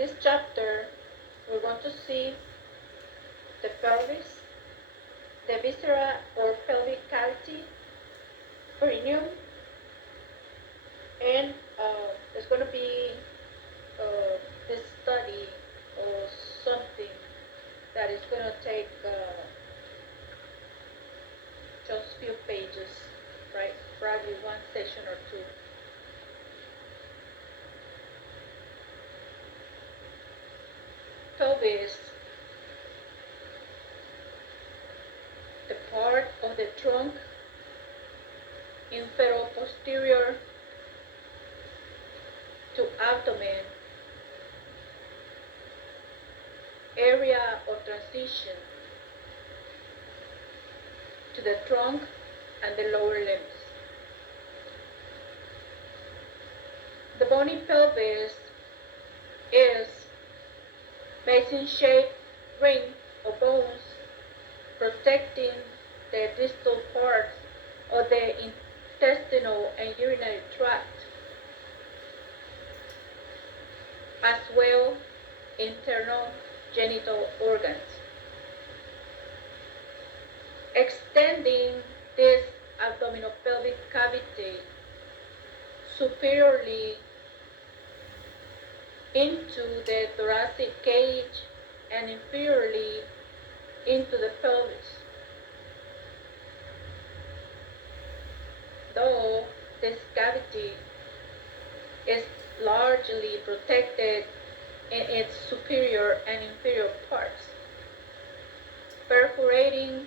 this chapter, we're going to see the pelvis, the viscera or pelvic cavity, perineum, and there's going to be this study or something that is going to take just few pages, right? Probably one session or two. Pelvis, the part of the trunk infero-posterior to abdomen, area of transition to the trunk and the lower limbs. The bony pelvis is basin-shaped ring of bones protecting the distal parts of the intestinal and urinary tract, as well internal genital organs. Extending this abdominopelvic cavity superiorly into the thoracic cage and inferiorly into the pelvis. Though this cavity is largely protected in its superior and inferior parts, perforating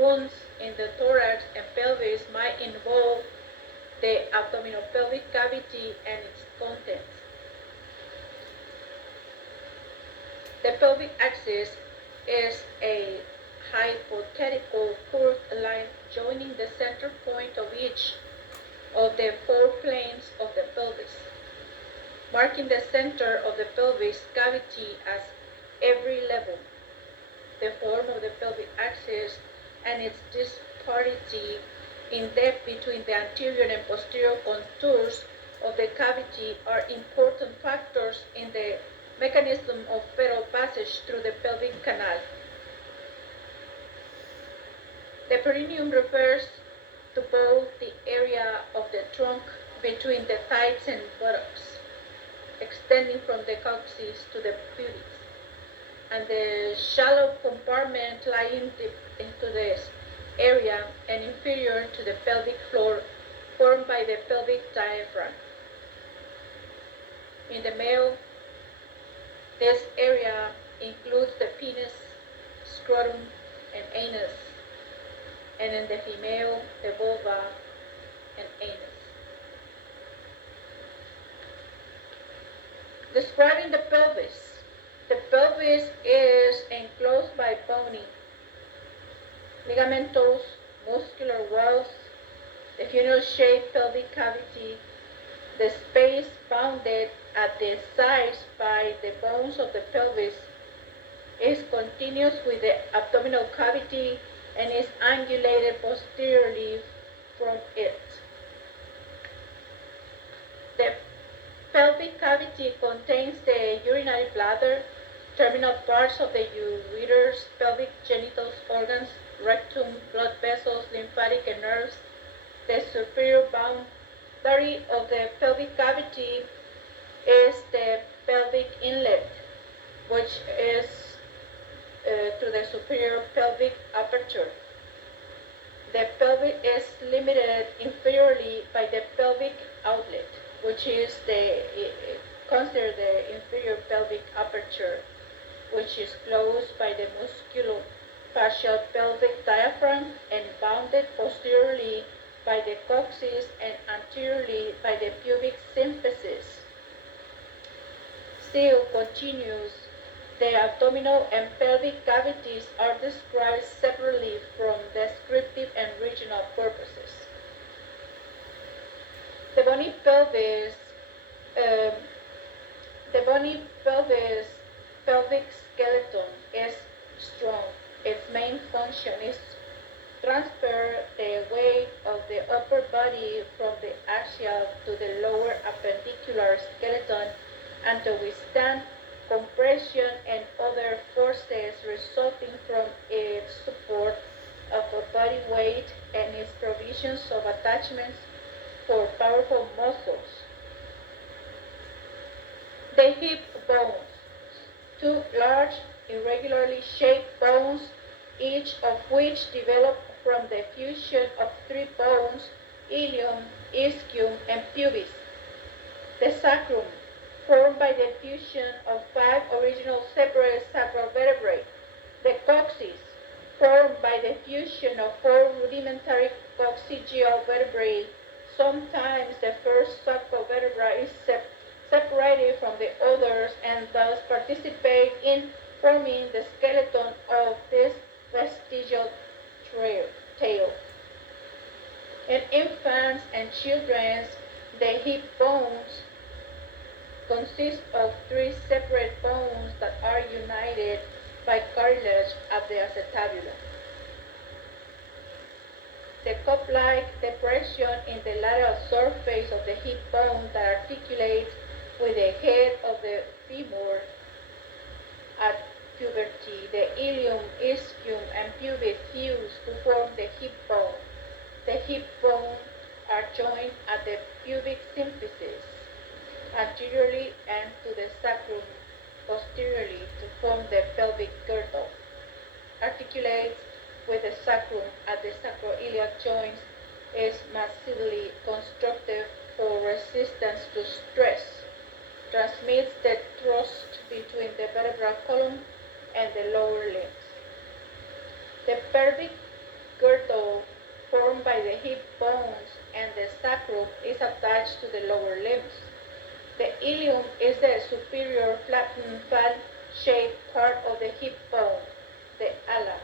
wounds in the thorax and pelvis might involve the abdominopelvic cavity and its contents. The pelvic axis is a hypothetical curved line joining the center point of each of the four planes of the pelvis, marking the center of the pelvis cavity as every level. The form of the pelvic axis and its disparity in depth between the anterior and posterior contours of the cavity are important factors in the mechanism of fetal passage through the pelvic canal. The perineum refers to both the area of the trunk between the thighs and buttocks, extending from the coccyx to the pubis, and the shallow compartment lying deep into this area and inferior to the pelvic floor, formed by the pelvic diaphragm. In the male, this area includes the penis, scrotum, and anus, and in the female, the vulva and anus. Describing the pelvis. The pelvis is enclosed by bony, ligamentous, muscular walls, the funnel-shaped pelvic cavity, the space bounded at the sides by the bones of the pelvis is continuous with the abdominal cavity and is angulated posteriorly from it. The pelvic cavity contains the urinary bladder, terminal parts of the ureterus, pelvic genital organs, rectum, blood vessels, lymphatic and nerves. The superior boundary of the pelvic cavity is the pelvic inlet, which is through the superior pelvic aperture. The pelvic is limited inferiorly by the pelvic outlet, which is considered the inferior pelvic aperture, which is closed by the musculofascial pelvic diaphragm and bounded posteriorly by the coccyx and anteriorly by the pubic symphysis. Still continues, the abdominal and pelvic cavities are described separately from descriptive and regional purposes. The bony pelvis, pelvic skeleton is strong. Its main function is transfer the weight of the upper body from the axial to the lower appendicular skeleton and to withstand compression and other forces resulting from its support of a body weight and its provisions of attachments for powerful muscles. The hip bones. Two large, irregularly shaped bones, each of which develop from the fusion of three bones, ilium, ischium, and pubis. The sacrum, formed by the fusion of five original separate sacral vertebrae. The coccyx, formed by the fusion of four rudimentary coccygeal vertebrae. Sometimes the first sacral vertebra is separated from the others and thus participate in forming the skeleton of this vestigial tail. In infants and children, the hip bones consist of three separate bones that are united by cartilage at the acetabulum. The cup-like depression in the lateral surface of the hip bone that articulates with the head of the femur at puberty. The ilium, ischium, and pubis fuse to form the hip bone. The hip bones are joined at the pubic symphysis anteriorly and to the sacrum posteriorly to form the pelvic girdle. Articulates with the sacrum at the sacroiliac joints, is massively constructive for resistance to stress. Transmits the thrust between the vertebral column and the lower limbs. The pelvic girdle, formed by the hip bones and the sacrum, is attached to the lower limbs. The ilium is the superior flattened fan-shaped part of the hip bone. The ala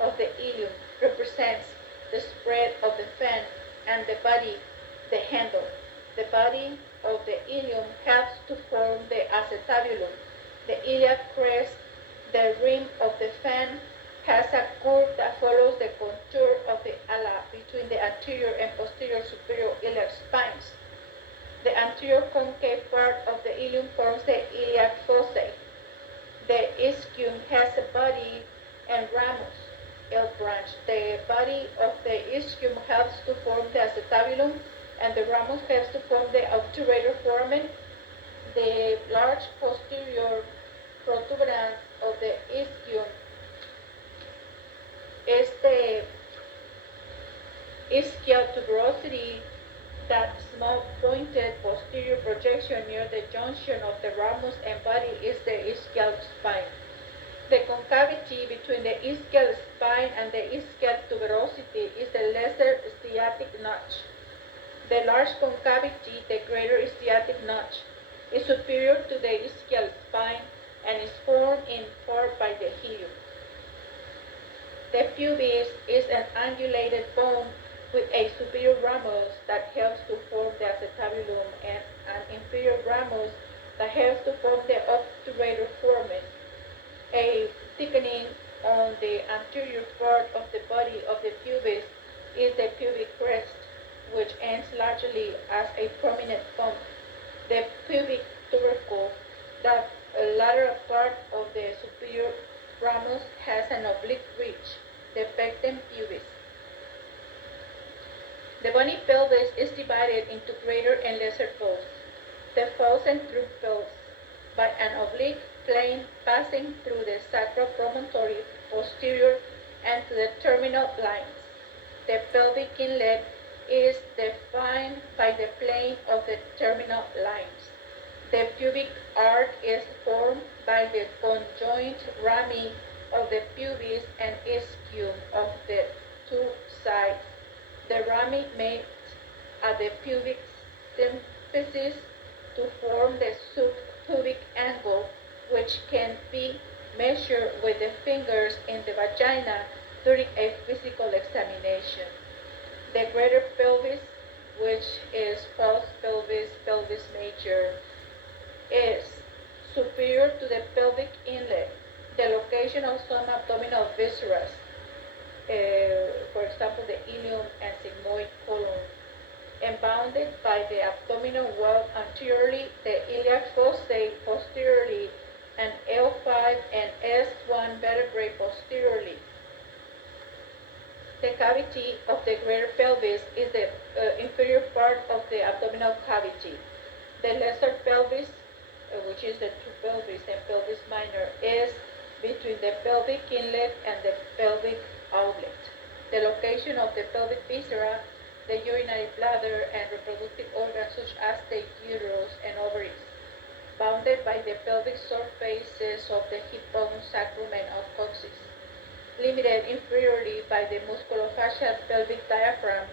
of the ilium represents the spread of the fan, and the body, the handle. The body of the ilium helps to form the acetabulum. The iliac crest, the rim of the fan, has a curve that follows the contour of the ala between the anterior and posterior superior iliac spines. The anterior concave part of the ilium forms the iliac fossa. The ischium has a body and ramus, branch. The body of the ischium helps to form the acetabulum, and the ramus helps to form the obturator foramen. The large posterior protuberance of the ischium is the ischial tuberosity, that small pointed posterior projection near the junction of the ramus and body is the ischial spine. The concavity between the ischial spine and the ischial tuberosity is the lesser sciatic notch. The large concavity, the greater sciatic notch, is superior to the ischial spine and is formed in part by the hilum. The pubis is an angulated bone with a superior ramus that helps to form the acetabulum and an inferior ramus that helps to form the obturator foramen. A thickening on the anterior part of the body of the pubis is the pubic crest, which ends largely as a prominent bump. The pubic tubercle, the lateral part of the superior ramus, has an oblique ridge, the pecten pubis. The bony pelvis is divided into greater and lesser folds. The falls and through pelvis by an oblique plane passing through the sacral promontory posterior and to the terminal lines. The pelvic inlet is defined by the plane of the terminal lines. The pubic arch is formed by the conjoint rami of the pubis and ischium of the two sides. The rami meets at the pubic symphysis to form the subpubic angle, which can be measured with the fingers in the vagina during a physical examination. The greater pelvis, which is false pelvis, pelvis major, is superior to the pelvic inlet, the location of some abdominal viscera, for example, the ilium and sigmoid colon. and bounded by the abdominal wall anteriorly, the iliac fossa posteriorly, and L5 and S1 vertebrae posteriorly. The cavity of the greater pelvis is the inferior part of the abdominal cavity. The lesser pelvis, which is the true pelvis and pelvis minor, is between the pelvic inlet and the pelvic outlet. The location of the pelvic viscera, the urinary bladder, and reproductive organs such as the uterus and ovaries, bounded by the pelvic surfaces of the hip bone, sacrum, and of coccyx, limited inferiorly by the musculofascial pelvic diaphragm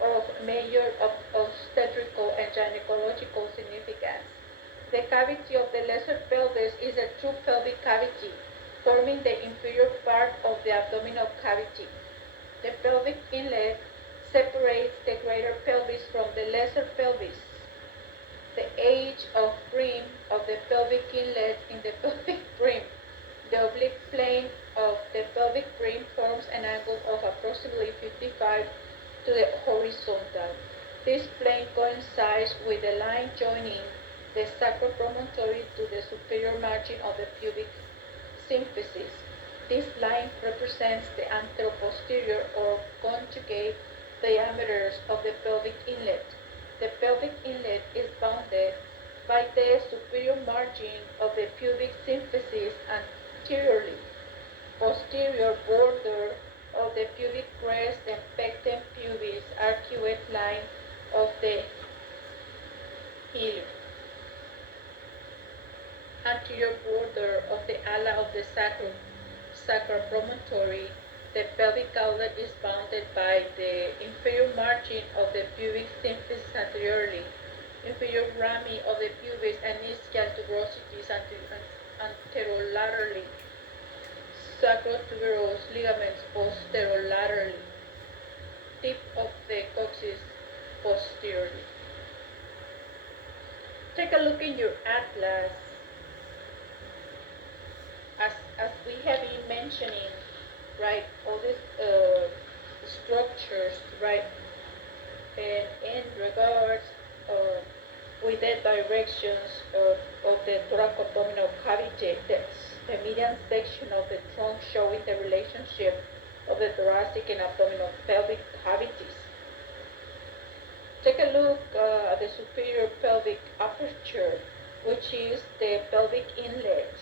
of major obstetrical and gynecological significance. The cavity of the lesser pelvis is a true pelvic cavity, forming the inferior part of the abdominal cavity. The pelvic inlet separates the greater pelvis from the lesser pelvis. The edge of brim of the pelvic inlet in the pelvic brim. The oblique plane of the pelvic brim forms an angle of approximately 55 to the horizontal. This plane coincides with the line joining the sacropromontory to the superior margin of the pubic symphysis. This line represents the anteroposterior or conjugate diameters of the pelvic inlet. The pelvic inlet is bounded by the superior margin of the pubic symphysis anteriorly. Posterior border of the pubic crest and pecten pubis arcuate line of the ilium. Anterior border of the ala of the sacrum, sacropromontory. The pelvic outlet is bounded by the inferior margin of the pubic symphysis anteriorly, inferior rami of the pubis and ischial tuberosities anterolaterally, sacrotuberous ligaments posterolaterally, tip of the coccyx posteriorly. Take a look in your atlas. As we have been mentioning, right, all these structures, right, and in regards with the directions of the thoracoabdominal cavity, the median section of the trunk showing the relationship of the thoracic and abdominal pelvic cavities. Take a look at the superior pelvic aperture, which is the pelvic inlet,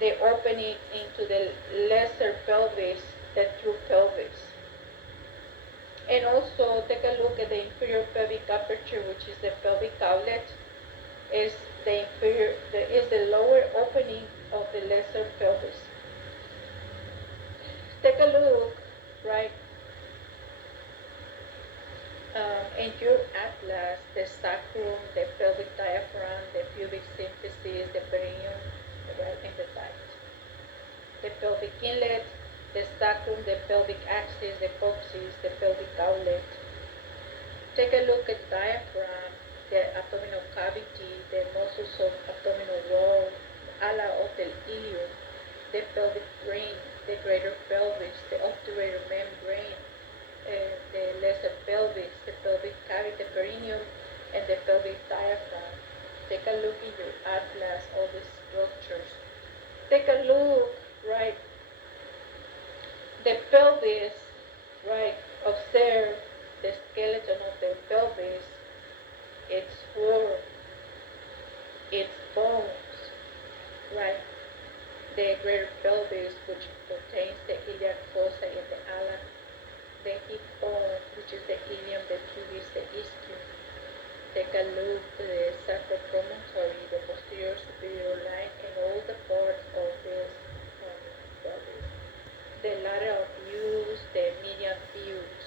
the opening into the lesser pelvis, the true pelvis. And also take a look at the inferior pelvic aperture, which is the pelvic outlet, is the lower opening of the lesser pelvis. Take a look, right, in your atlas, the sacrum, the pelvic diaphragm, the pubic symphysis, the perineum, right, and the thigh. The pelvic inlet, the sacrum, the pelvic axis, the coccyx, the pelvic outlet. Take a look at the diaphragm, the abdominal cavity, the muscles of abdominal wall, ala of the ilium, the pelvic ring, the greater pelvis, the obturator membrane, the lesser pelvis, the pelvic cavity, the perineum, and the pelvic diaphragm. Take a look in your atlas, all these structures. Take a look, right, the pelvis, right, observe the skeleton of the pelvis, its floor, its bones, right, the greater pelvis, which contains the iliac fossa and the ala, the hip bone, which is the ilium, the pubis, the ischium. Take a look at the sacropromontory, the posterior superior line, and all the parts of this pelvis. The lateral views, the median views,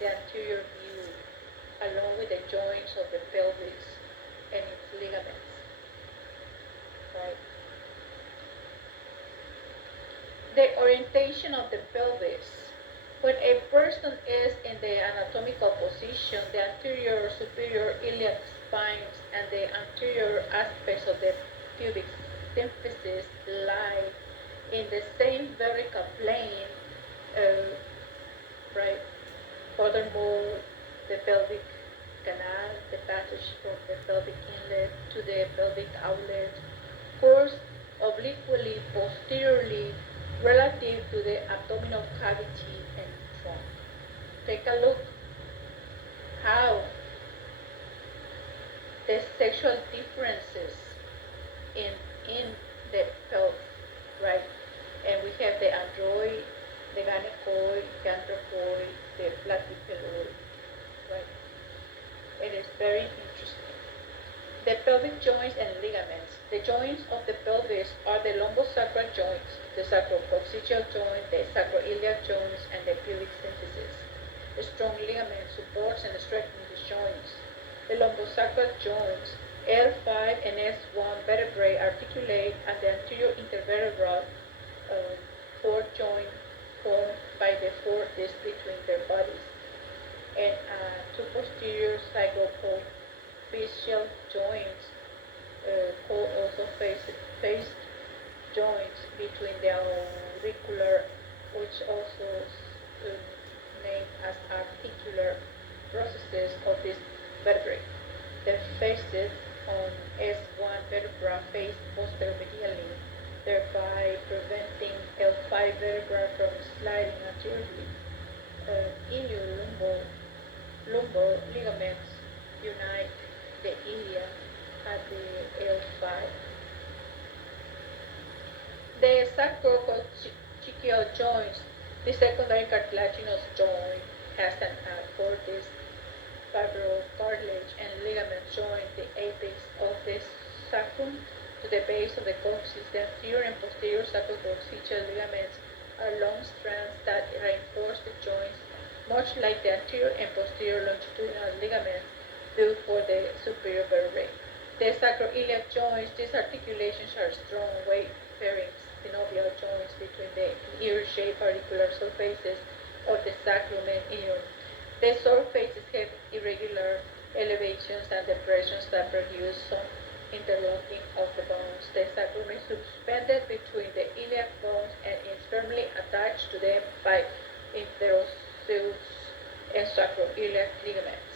the anterior view, along with the joints of the pelvis and its ligaments. Right. The orientation of the pelvis. When a person is in the anatomical position, the anterior superior iliac spines and the anterior aspects of the pubic symphysis lie in the same vertical plane, right? Furthermore, the pelvic canal, the passage from the pelvic inlet to the pelvic outlet, course obliquely posteriorly relative to the abdominal cavity and trunk. Take a look how the sexual differences in the pelvis, right? And we have the android, the gynecoid, the anthropoid, the platypeloid, right? It is very interesting. The pelvic joints and ligaments. The joints of the pelvis are the lumbosacral joints, the sacrococcygeal joint, the sacroiliac joints, and the pubic symphysis. A strong ligament supports and strengthens the joints. The lumbosacral joints, L5 and S1 vertebrae articulate at the anterior intervertebral fourth joint formed by the fourth disc between their bodies, and two posterior sacrophysial joints called also faced joints between the auricular, which also named as articular processes of this vertebrae. The faces on S1 vertebra face posteriorly, thereby preventing L5 vertebra from sliding anteriorly. Ilio-lumbar ligaments unite the ilia at the L5. The sacroiliac joints, the secondary cartilaginous joint, has an four disc fibrocartilage and ligaments join the apex of the sacrum to the base of the coccyx. The anterior and posterior sacrococcygeal ligaments are long strands that reinforce the joints, much like the anterior and posterior longitudinal ligaments built for the superior vertebrae. The sacroiliac joints, these articulations are strong, weight-bearing synovial joints between the ear-shaped auricular surfaces of the sacrum and ilium. The surfaces have irregular elevations and depressions that produce some interlocking of the bones. The sacrum is suspended between the iliac bones and is firmly attached to them by interosseous and sacroiliac ligaments.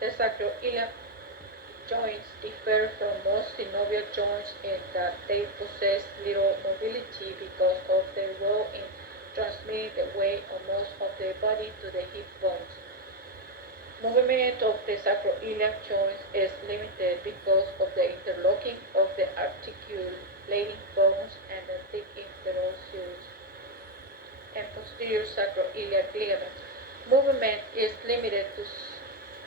The sacroiliac joints differ from most synovial joints in that they possess little mobility because of their role in transmitting the weight of most of the body to the hip bones. Movement of the sacroiliac joints is limited because of the interlocking of the articulating bones and the thick interosseous and posterior sacroiliac ligaments. Movement is limited to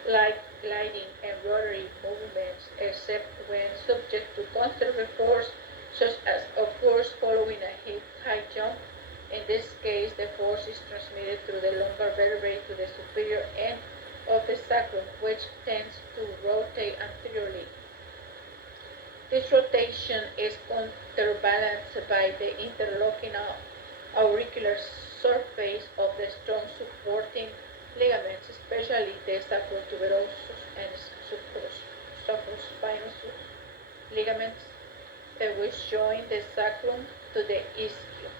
slight gliding and rotary movements, except when subject to constant force, such as a force following a high jump. In this case, the force is transmitted through the lumbar vertebrae to the superior end of the sacrum, which tends to rotate anteriorly. This rotation is counterbalanced by the interlocking auricular surface of the strong supporting ligaments, especially the sacrotuberosus and sacrospinous ligaments, which join the sacrum to the ischium.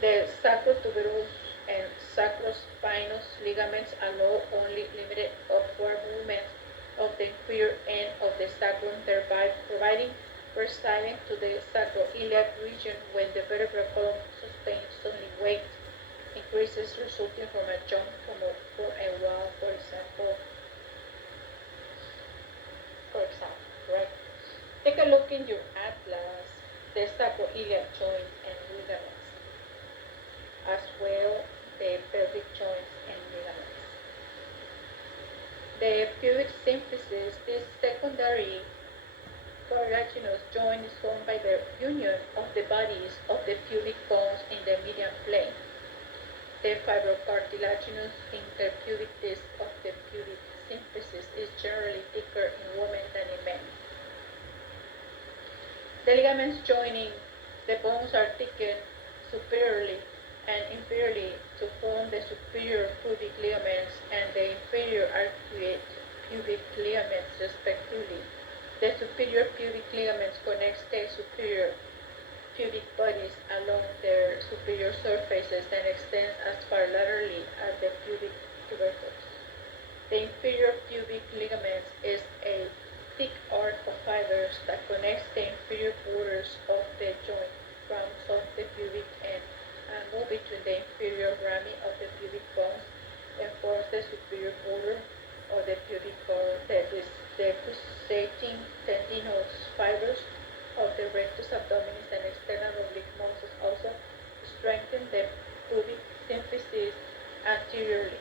The sacrotuberous and sacrospinous ligaments allow only limited upward movement of the inferior end of the sacrum, thereby providing resilience to the sacroiliac region when the vertebral column sustains sudden weight increases resulting from a jump from a wall, for example. Right? Take a look in your atlas, the sacroiliac joint and ligaments, as well the pelvic joints and ligaments. The pubic symphysis, this secondary cartilaginous joint, is formed by the union of the bodies of the pubic bones in the median plane. The fibrocartilaginous interpubic disc of the pubic symphysis is generally thicker in women than in men. The ligaments joining the bones are thickened superiorly and inferiorly to form the superior pubic ligaments and the inferior arcuate pubic ligaments respectively. The superior pubic ligaments connect the superior pubic bodies along their superior surfaces and extends as far laterally as the pubic tubercles. The inferior pubic ligaments is a thick arc of fibers that connects the inferior borders of the joint rams of the pubic end and move between the inferior rami of the pubic bones and forms the superior border of the pubic bone. The pulsating tendinous fibers of the rectus abdominis and external oblique muscles also strengthen the pubic symphysis anteriorly.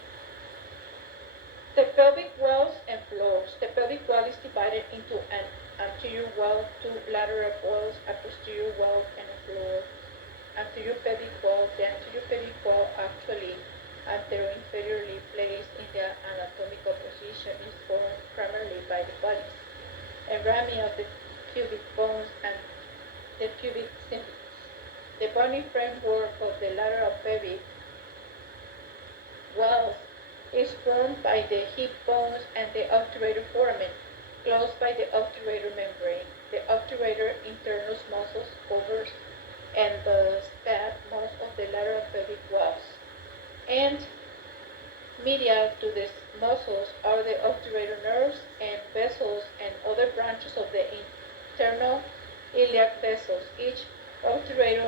The pelvic walls and floors. The pelvic wall is divided into an anterior wall, two lateral walls, a posterior wall, and a floor. Anterior pelvic wall. The anterior pelvic wall, actually anteroinferiorly placed in the anatomical position, is formed primarily by the bodies and rami of the pubic bones and the pubic symphysis. The bony framework of the lateral pelvic walls is formed by the hip bones and the obturator foramen, closed by the obturator membrane. The obturator internus muscles covers and thus span most of the lateral pelvic walls. And medial to these muscles are the obturator nerves and vessels and other branches of the internal iliac vessels. Each obturator